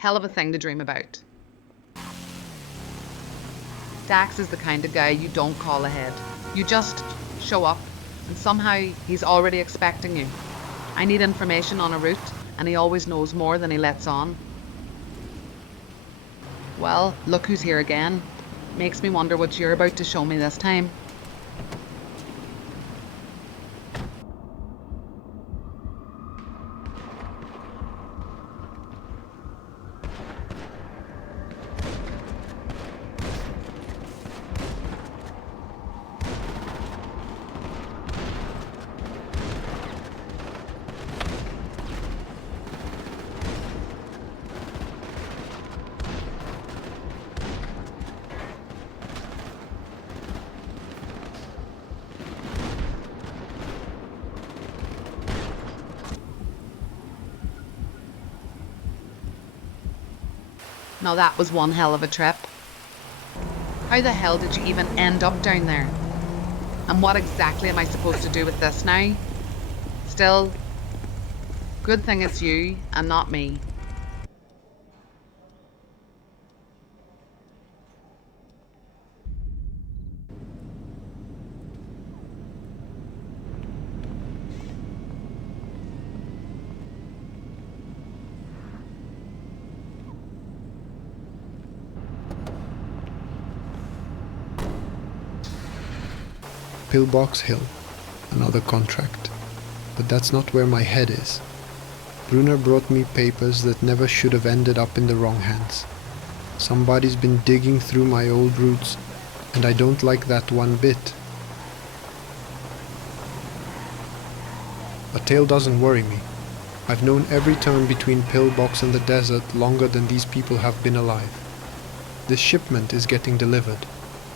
Hell of a thing to dream about. Dax is the kind of guy you don't call ahead. You just show up, and somehow he's already expecting you. I need information on a route, and he always knows more than he lets on. Well, look who's here again. Makes me wonder what you're about to show me this time. Now that was one hell of a trip. How the hell did you even end up down there? And what exactly am I supposed to do with this now? Still, good thing it's you and not me. Pillbox Hill, another contract. But that's not where my head is. Brunner brought me papers that never should have ended up in the wrong hands. Somebody's been digging through my old roots, and I don't like that one bit. A tale doesn't worry me. I've known every turn between Pillbox and the desert longer than these people have been alive. This shipment is getting delivered,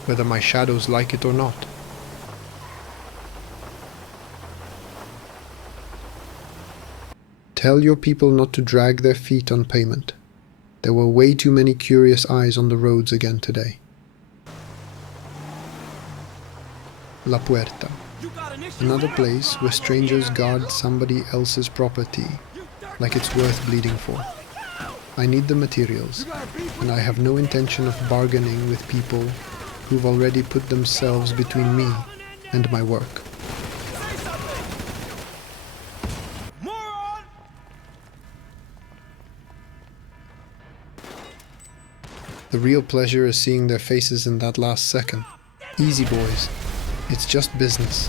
whether my shadows like it or not. Tell your people not to drag their feet on payment. There were way too many curious eyes on the roads again today. La Puerta. Another place where strangers guard somebody else's property like it's worth bleeding for. I need the materials, and I have no intention of bargaining with people who've already put themselves between me and my work. The real pleasure is seeing their faces in that last second. Easy, boys. It's just business.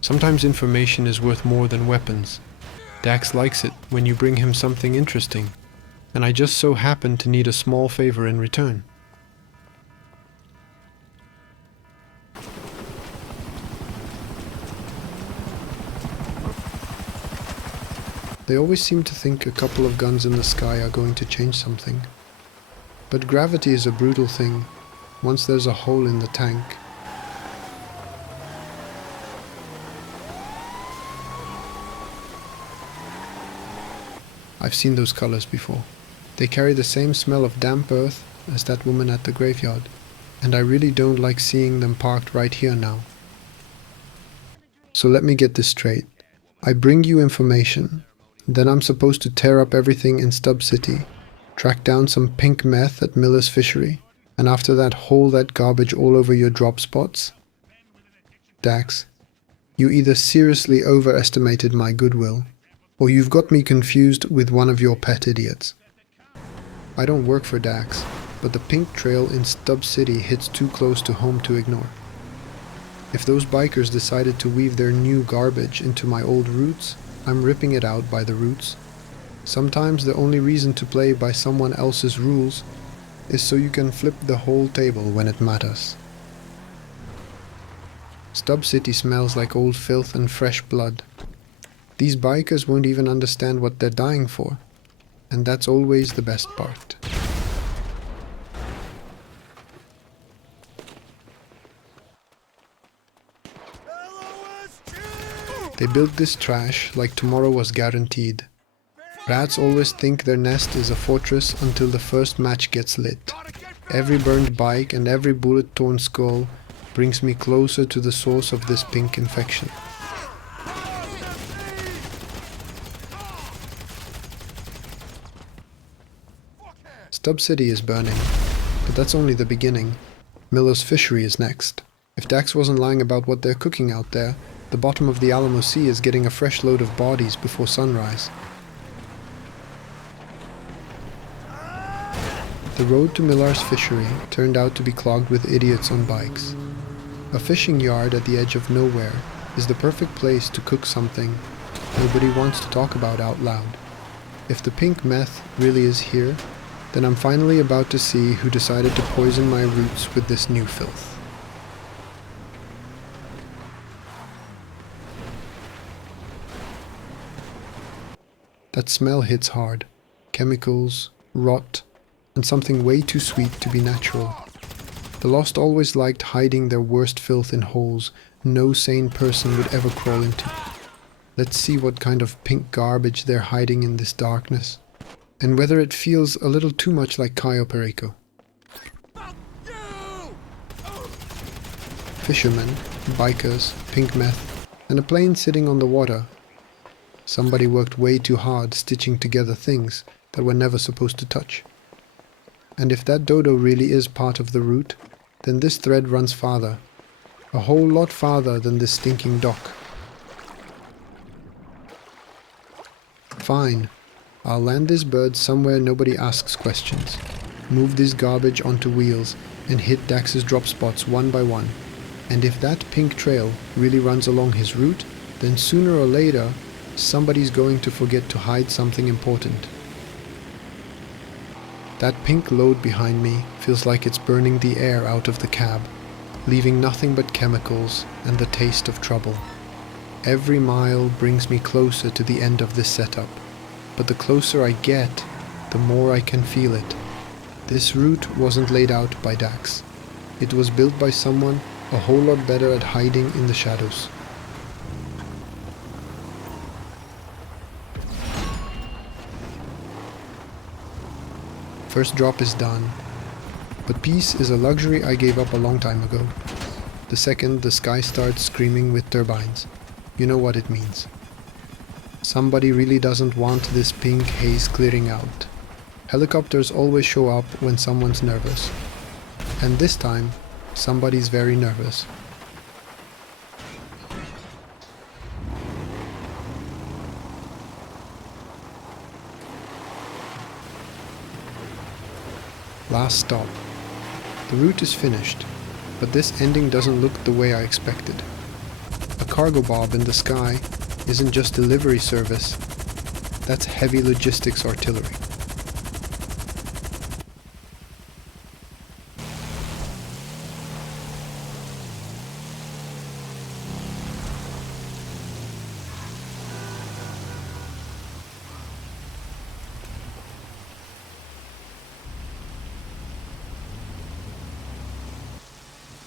Sometimes information is worth more than weapons. Dax likes it when you bring him something interesting, and I just so happen to need a small favor in return. They always seem to think a couple of guns in the sky are going to change something. But gravity is a brutal thing, once there's a hole in the tank. I've seen those colors before. They carry the same smell of damp earth as that woman at the graveyard, and I really don't like seeing them parked right here now. So let me get this straight. I bring you information. Then I'm supposed to tear up everything in Stub City, track down some pink meth at Miller's Fishery, and after that haul that garbage all over your drop spots? Dax, you either seriously overestimated my goodwill, or you've got me confused with one of your pet idiots. I don't work for Dax, but the pink trail in Stub City hits too close to home to ignore. If those bikers decided to weave their new garbage into my old roots, I'm ripping it out by the roots. Sometimes the only reason to play by someone else's rules is so you can flip the whole table when it matters. Stub City smells like old filth and fresh blood. These bikers won't even understand what they're dying for, and that's always the best part. They built this trash like tomorrow was guaranteed. Rats always think their nest is a fortress until the first match gets lit. Every burned bike and every bullet-torn skull brings me closer to the source of this pink infection. Stub City is burning, but that's only the beginning. Miller's Fishery is next. If Dax wasn't lying about what they're cooking out there, the bottom of the Alamo Sea is getting a fresh load of bodies before sunrise. The road to Millar's Fishery turned out to be clogged with idiots on bikes. A fishing yard at the edge of nowhere is the perfect place to cook something nobody wants to talk about out loud. If the pink meth really is here, then I'm finally about to see who decided to poison my roots with this new filth. That smell hits hard. Chemicals, rot, and something way too sweet to be natural. The Lost always liked hiding their worst filth in holes no sane person would ever crawl into. Let's see what kind of pink garbage they're hiding in this darkness, and whether it feels a little too much like Cayo Perico. Fishermen, bikers, pink meth, and a plane sitting on the water. Somebody worked way too hard stitching together things that were never supposed to touch. And if that dodo really is part of the route, then this thread runs farther. A whole lot farther than this stinking dock. Fine. I'll land this bird somewhere nobody asks questions, move this garbage onto wheels, and hit Dax's drop spots one by one. And if that pink trail really runs along his route, then sooner or later, somebody's going to forget to hide something important. That pink load behind me feels like it's burning the air out of the cab, leaving nothing but chemicals and the taste of trouble. Every mile brings me closer to the end of this setup, but the closer I get, the more I can feel it. This route wasn't laid out by Dax. It was built by someone a whole lot better at hiding in the shadows. First drop is done, but peace is a luxury I gave up a long time ago. The second the sky starts screaming with turbines, you know what it means. Somebody really doesn't want this pink haze clearing out. Helicopters always show up when someone's nervous. And this time, somebody's very nervous. Last stop. The route is finished, but this ending doesn't look the way I expected. A cargo bob in the sky isn't just delivery service, that's heavy logistics artillery.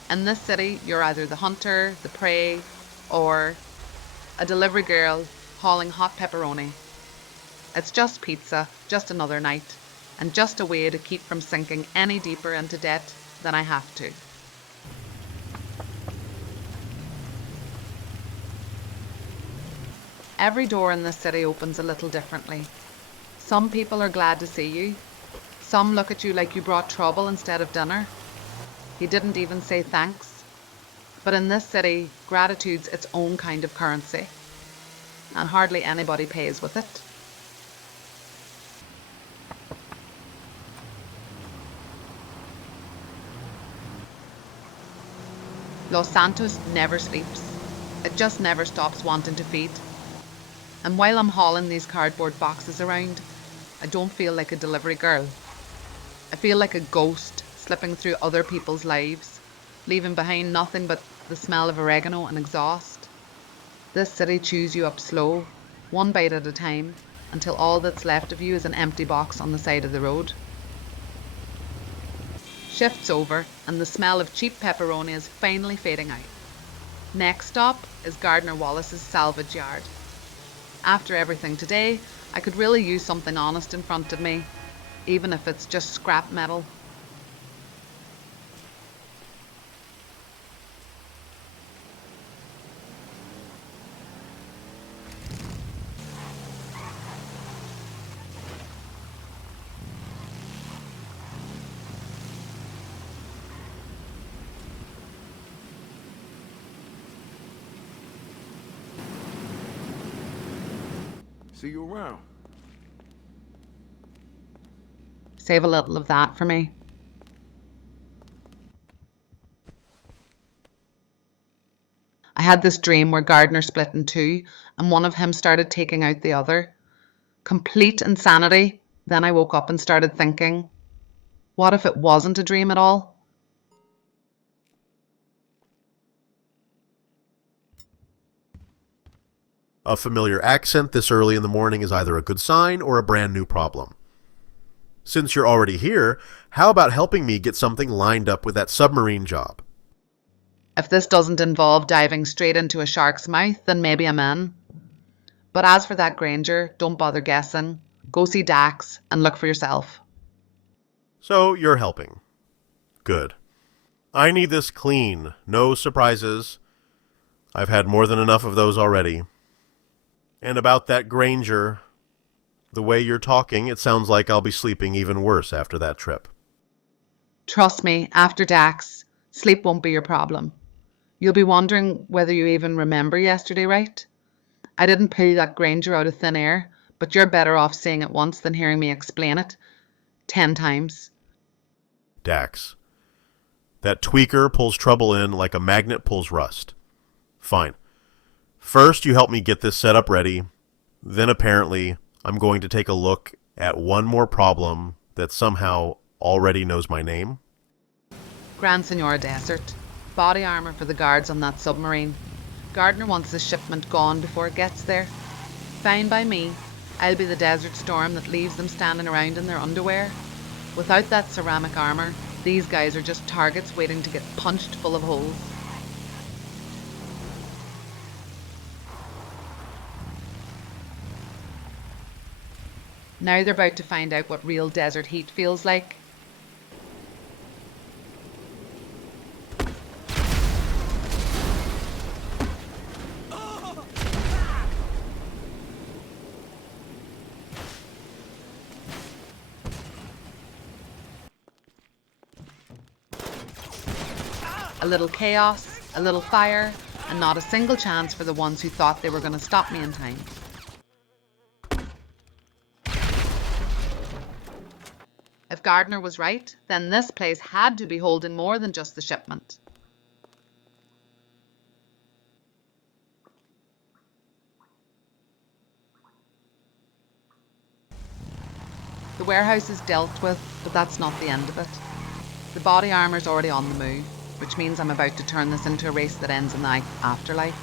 In this city, you're either the hunter, the prey, or a delivery girl hauling hot pepperoni. It's just pizza, just another night, and just a way to keep from sinking any deeper into debt than I have to. Every door in this city opens a little differently. Some people are glad to see you. Some look at you like you brought trouble instead of dinner. He didn't even say thanks. But in this city, gratitude's its own kind of currency, and hardly anybody pays with it. Los Santos never sleeps. It just never stops wanting to feed. And while I'm hauling these cardboard boxes around, I don't feel like a delivery girl. I feel like a ghost slipping through other people's lives, leaving behind nothing but the smell of oregano and exhaust. This city chews you up slow, one bite at a time, until all that's left of you is an empty box on the side of the road. Shift's over, and the smell of cheap pepperoni is finally fading out. Next stop is Gardner Wallace's salvage yard. After everything today, I could really use something honest in front of me, even if it's just scrap metal. See you around. Save a little of that for me. I had this dream where Gardner split in two and one of him started taking out the other. Complete insanity. Then I woke up and started thinking, what if it wasn't a dream at all? A familiar accent this early in the morning is either a good sign or a brand new problem. Since you're already here, how about helping me get something lined up with that submarine job? If this doesn't involve diving straight into a shark's mouth, then maybe I'm in. But as for that Granger, don't bother guessing. Go see Dax and look for yourself. So you're helping. Good. I need this clean, no surprises. I've had more than enough of those already. And about that Granger, the way you're talking, it sounds like I'll be sleeping even worse after that trip. Trust me, after Dax, sleep won't be your problem. You'll be wondering whether you even remember yesterday, right? I didn't pull that Granger out of thin air, but you're better off seeing it once than hearing me explain it 10 times. Dax. That tweaker pulls trouble in like a magnet pulls rust. Fine. First, you help me get this setup ready. Then, apparently, I'm going to take a look at one more problem that somehow already knows my name. Grand Senora Desert. Body armor for the guards on that submarine. Gardner wants the shipment gone before it gets there. Fine by me. I'll be the desert storm that leaves them standing around in their underwear. Without that ceramic armor, these guys are just targets waiting to get punched full of holes. Now they're about to find out what real desert heat feels like. A little chaos, a little fire, and not a single chance for the ones who thought they were going to stop me in time. If Gardner was right, then this place had to be holding more than just the shipment. The warehouse is dealt with, but that's not the end of it. The body armor's already on the move, which means I'm about to turn this into a race that ends in the afterlife.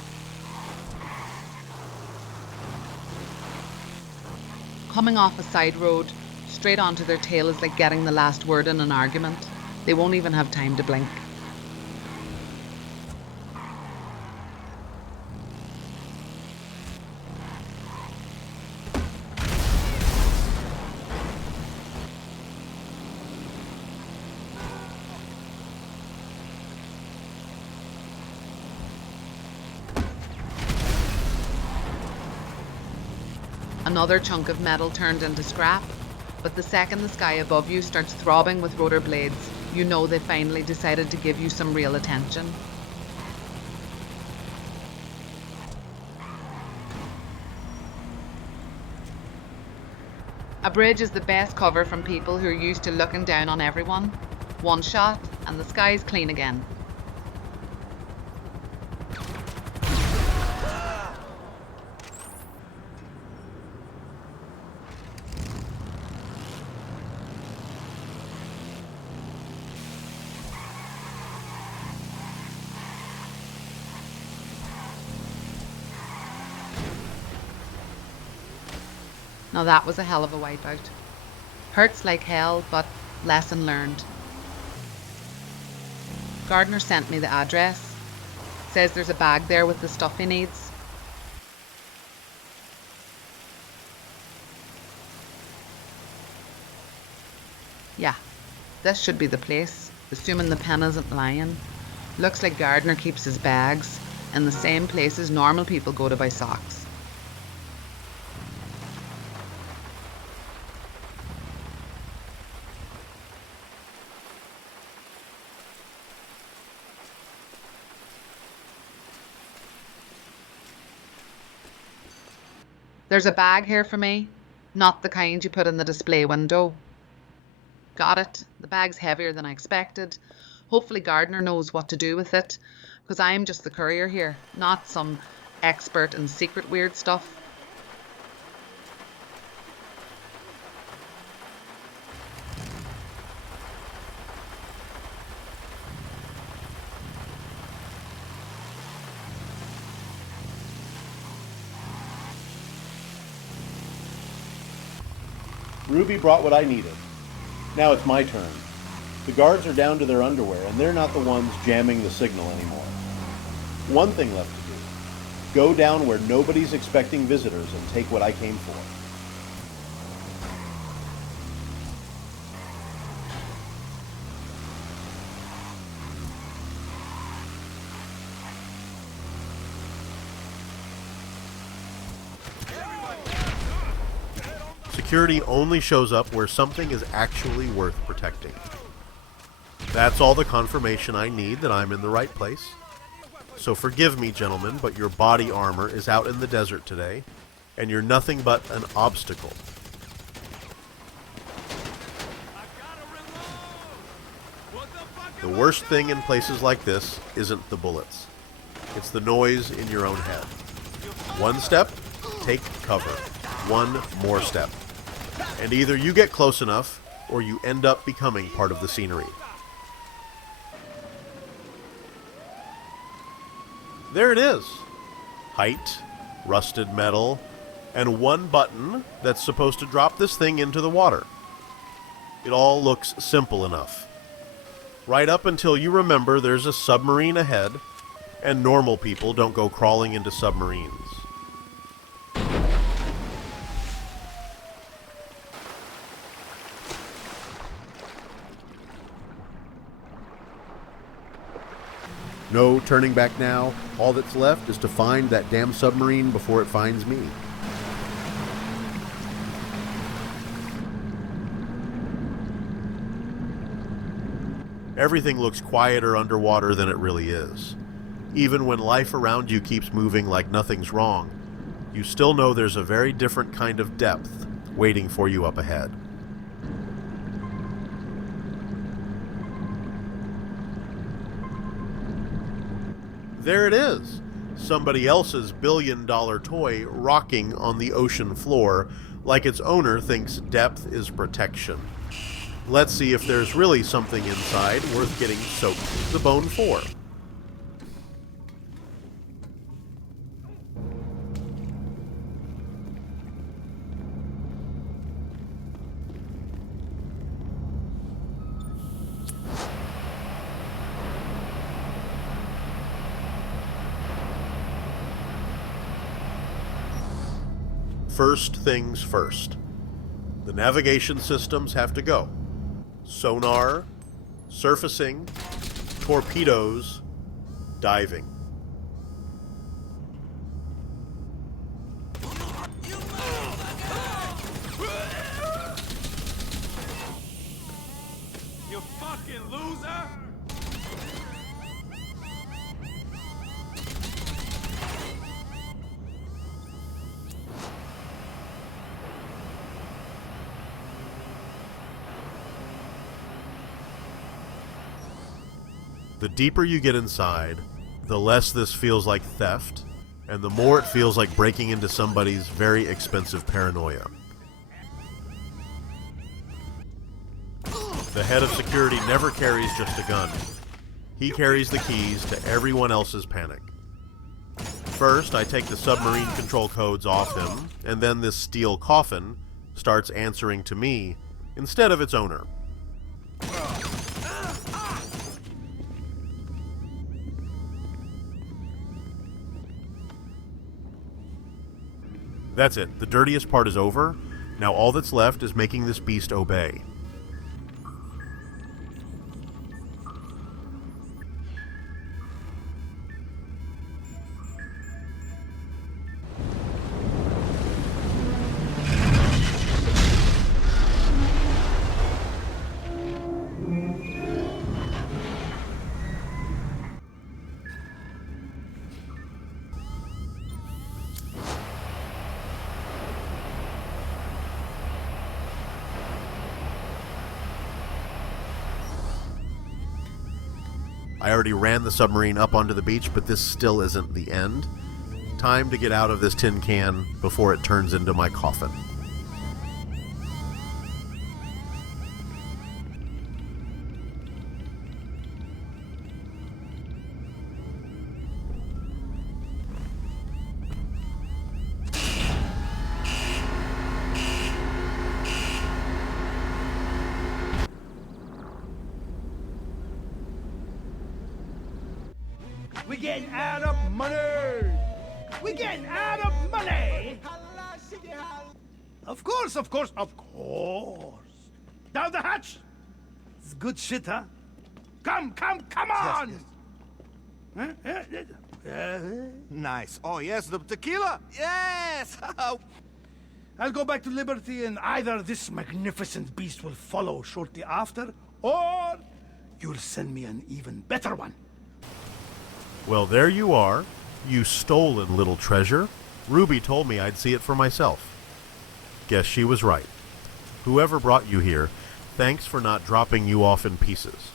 Coming off a side road, straight onto their tail is like getting the last word in an argument. They won't even have time to blink. Another chunk of metal turned into scrap, but the second the sky above you starts throbbing with rotor blades, you know they finally decided to give you some real attention. A bridge is the best cover from people who are used to looking down on everyone. One shot, and the sky's clean again. Now that was a hell of a wipeout. Hurts like hell, but lesson learned. Gardner sent me the address. Says there's a bag there with the stuff he needs. Yeah, this should be the place, assuming the pen isn't lying. Looks like Gardner keeps his bags in the same places normal people go to buy socks. There's a bag here for me. Not the kind you put in the display window. Got it. The bag's heavier than I expected. Hopefully Gardner knows what to do with it, because I'm just the courier here, not some expert in secret weird stuff. Ruby brought what I needed. Now it's my turn. The guards are down to their underwear, and they're not the ones jamming the signal anymore. One thing left to do. Go down where nobody's expecting visitors and take what I came for. Security only shows up where something is actually worth protecting. That's all the confirmation I need that I'm in the right place. So forgive me, gentlemen, but your body armor is out in the desert today, and you're nothing but an obstacle. The worst thing in places like this isn't the bullets. It's the noise in your own head. One step, take cover. One more step. And either you get close enough, or you end up becoming part of the scenery. There it is. Height, rusted metal, and one button that's supposed to drop this thing into the water. It all looks simple enough. Right up until you remember there's a submarine ahead, and normal people don't go crawling into submarines. No turning back now. All that's left is to find that damn submarine before it finds me. Everything looks quieter underwater than it really is. Even when life around you keeps moving like nothing's wrong, you still know there's a very different kind of depth waiting for you up ahead. There it is. Somebody else's billion-dollar toy rocking on the ocean floor like its owner thinks depth is protection. Let's see if there's really something inside worth getting soaked to the bone for. First things first. The navigation systems have to go. Sonar, surfacing, torpedoes, diving. You fucking loser! The deeper you get inside, the less this feels like theft, and the more it feels like breaking into somebody's very expensive paranoia. The head of security never carries just a gun. He carries the keys to everyone else's panic. First, I take the submarine control codes off him, and then this steel coffin starts answering to me instead of its owner. That's it. The dirtiest part is over. Now all that's left is making this beast obey. I already ran the submarine up onto the beach, but this still isn't the end. Time to get out of this tin can before it turns into my coffin. We getting out of money. We getting out of money. Of course, of course, of course. Down the hatch. It's good shit, huh? Come on. Nice. Oh, yes, the tequila. Yes. I'll go back to Liberty, and either this magnificent beast will follow shortly after, or you'll send me an even better one. Well, there you are, you stolen little treasure. Ruby told me I'd see it for myself. Guess she was right. Whoever brought you here, thanks for not dropping you off in pieces.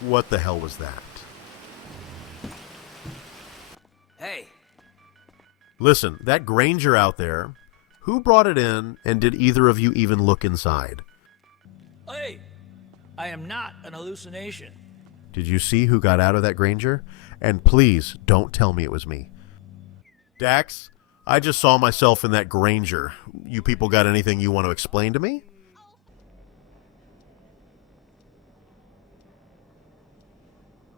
What the hell was that? Hey. Listen, that Granger out there, who brought it in, and did either of you even look inside? Hey, I am not an hallucination. Did you see who got out of that Granger? And please, don't tell me it was me. Dax, I just saw myself in that Granger. You people got anything you want to explain to me?